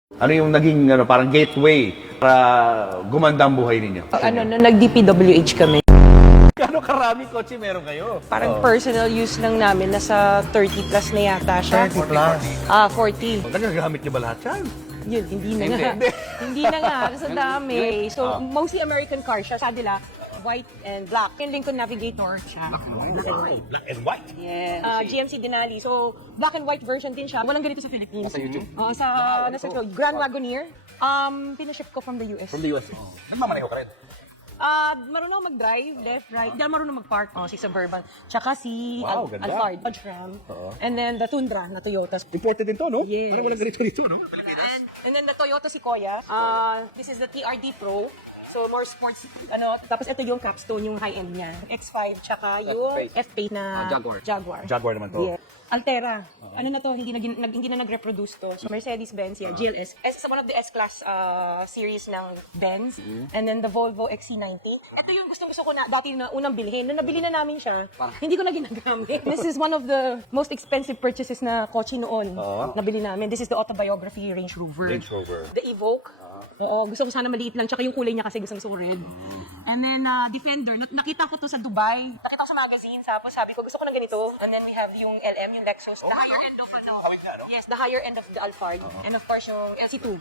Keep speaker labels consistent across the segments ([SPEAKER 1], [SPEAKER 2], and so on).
[SPEAKER 1] Ano yung naging parang gateway para gumanda ang buhay ninyo?
[SPEAKER 2] Nag-DPWH kami.
[SPEAKER 1] Gano'ng karaming kotse meron kayo?
[SPEAKER 2] Parang personal use lang namin, nasa 30 plus na yata siya.
[SPEAKER 1] 30 plus?
[SPEAKER 2] 40.
[SPEAKER 1] Nagagamit niyo ba lahat yan?
[SPEAKER 2] Yun, hindi na nga. Hindi na nga, sa dami. So, mostly American car siya. Sa nila, white and black. Yung Lincoln Navigator siya. Black and white.
[SPEAKER 1] Black and white?
[SPEAKER 2] Yes. GMC Denali. So, black and white version din siya. Walang ganito sa Philippines.
[SPEAKER 3] Nasa YouTube?
[SPEAKER 2] Oo, nasa Grand Wagoneer. Pinaship ko from the US.
[SPEAKER 3] From the US.
[SPEAKER 1] Nagmamaneho ka rin?
[SPEAKER 2] Marunong mag-drive, left, right. Hindi marunong mag-park. Si Suburban. Tsaka si
[SPEAKER 1] Wow, ganda.
[SPEAKER 2] Alphard, Dodge Ram. And then the Tundra na Toyota.
[SPEAKER 1] Imported din to, no?
[SPEAKER 2] Yes.
[SPEAKER 1] Parang walang ganito dito, no?
[SPEAKER 2] And then the Toyota Sequoia. This is the TRD Pro. So more sports, tapos ito yung capstone, yung high-end niya. X5, tsaka yung F-Pace na Jaguar.
[SPEAKER 1] Jaguar naman to.
[SPEAKER 2] Yeah. Altera. Ano na to, hindi na nag-reproduce to. So Mercedes-Benz, GLS. One of the S-Class series ng Benz. And then the Volvo XC90. Ito yung gusto ko na dati na unang bilhin. Nung nabili na namin siya, hindi ko na ginagamit. This is one of the most expensive purchases na kotse noon. Nabili namin. This is the autobiography Range Rover.
[SPEAKER 1] Range Rover.
[SPEAKER 2] The Evoque. Oo, gusto ko sana maliit lang. Tsaka yung kulay niya kasi gusto ko red. And then Defender. Nakita ko to sa Dubai. Nakita ko sa magazine. Tapos sabi ko, gusto ko ng ganito. And then we have yung LM, yung Lexus. The higher end of Yes, the higher end of the Alphard. And of course yung LC2.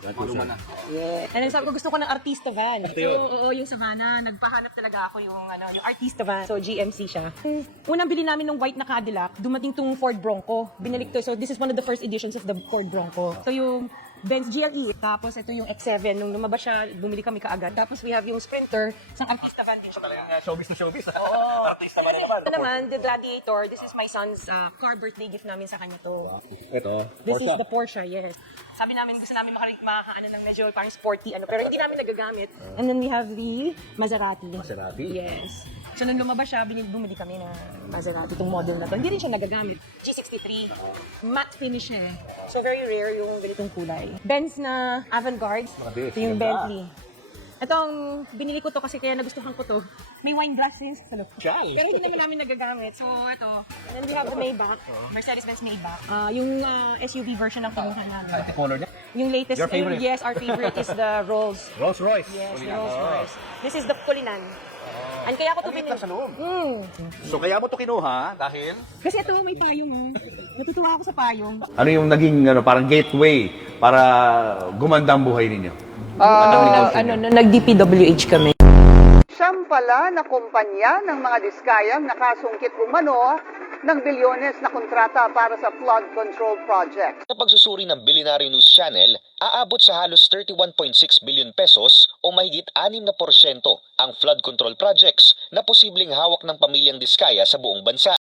[SPEAKER 2] Yeah. And then sabi ko, gusto ko ng Artista van. So, yung Savannah, nagpahanap talaga ako yung Artista van. So, GMC siya. Unang bili namin ng white na Cadillac, dumating tong Ford Bronco. Binalik to. So, this is one of the first editions of the Ford Bronco. So, yung Benz GLE. Tapos, ito yung X7. Nung lumabas siya, bumili kami kaagad. Tapos, we have yung Sprinter. Isang Artista van din siya.
[SPEAKER 1] Showbiz na showbiz. Artista ba rin naman?
[SPEAKER 2] Ito naman, the Gladiator. This is my son's car birthday gift namin sa kanya to.
[SPEAKER 1] Ito.
[SPEAKER 2] This is the Porsche, yes. Sabi namin, gusto namin makakaano ng medyo parang sporty, pero hindi namin nagagamit. And then we have the Maserati.
[SPEAKER 1] Maserati?
[SPEAKER 2] Yes. So, nung lumabas siya, bumili kami ng Maserati, itong model na to. Hindi rin siya nagagamit. G63. Matte finish siya. So, very rare yung ganitong kulay. Benz na Avantgarde. Ito yung Bentley. Ito ang binili ko to kasi kaya nagustuhan ko to. May wine glasses. Pero hindi naman namin nagagamit. So, ito. And then we have the Maybach. Mercedes-Benz Maybach. Yung SUV version ng kinuha namin.
[SPEAKER 1] Ito color niya?
[SPEAKER 2] Yung latest.
[SPEAKER 1] Your favorite?
[SPEAKER 2] Yes, our favorite is the Rolls.
[SPEAKER 1] Rolls Royce.
[SPEAKER 2] Yes, the Rolls Royce. This is the Cullinan. And kaya ko to binili.
[SPEAKER 1] Sa loob. So kaya mo to kinuha dahil?
[SPEAKER 2] Kasi ito may payong. Natutuwa ako sa payong.
[SPEAKER 1] Ano yung naging parang gateway para gumanda ang buhay ninyo?
[SPEAKER 2] Nag-DPWH kami.
[SPEAKER 4] Siyam pala na kumpanya ng mga diskayang nakasungkit umano ng bilyones na kontrata para sa flood control project.
[SPEAKER 5] Sa pagsusuri ng Billionaire News Channel, aabot sa halos 31.6 billion pesos o mahigit 6% ang flood control projects na posibleng hawak ng pamilyang Diskaya sa buong bansa.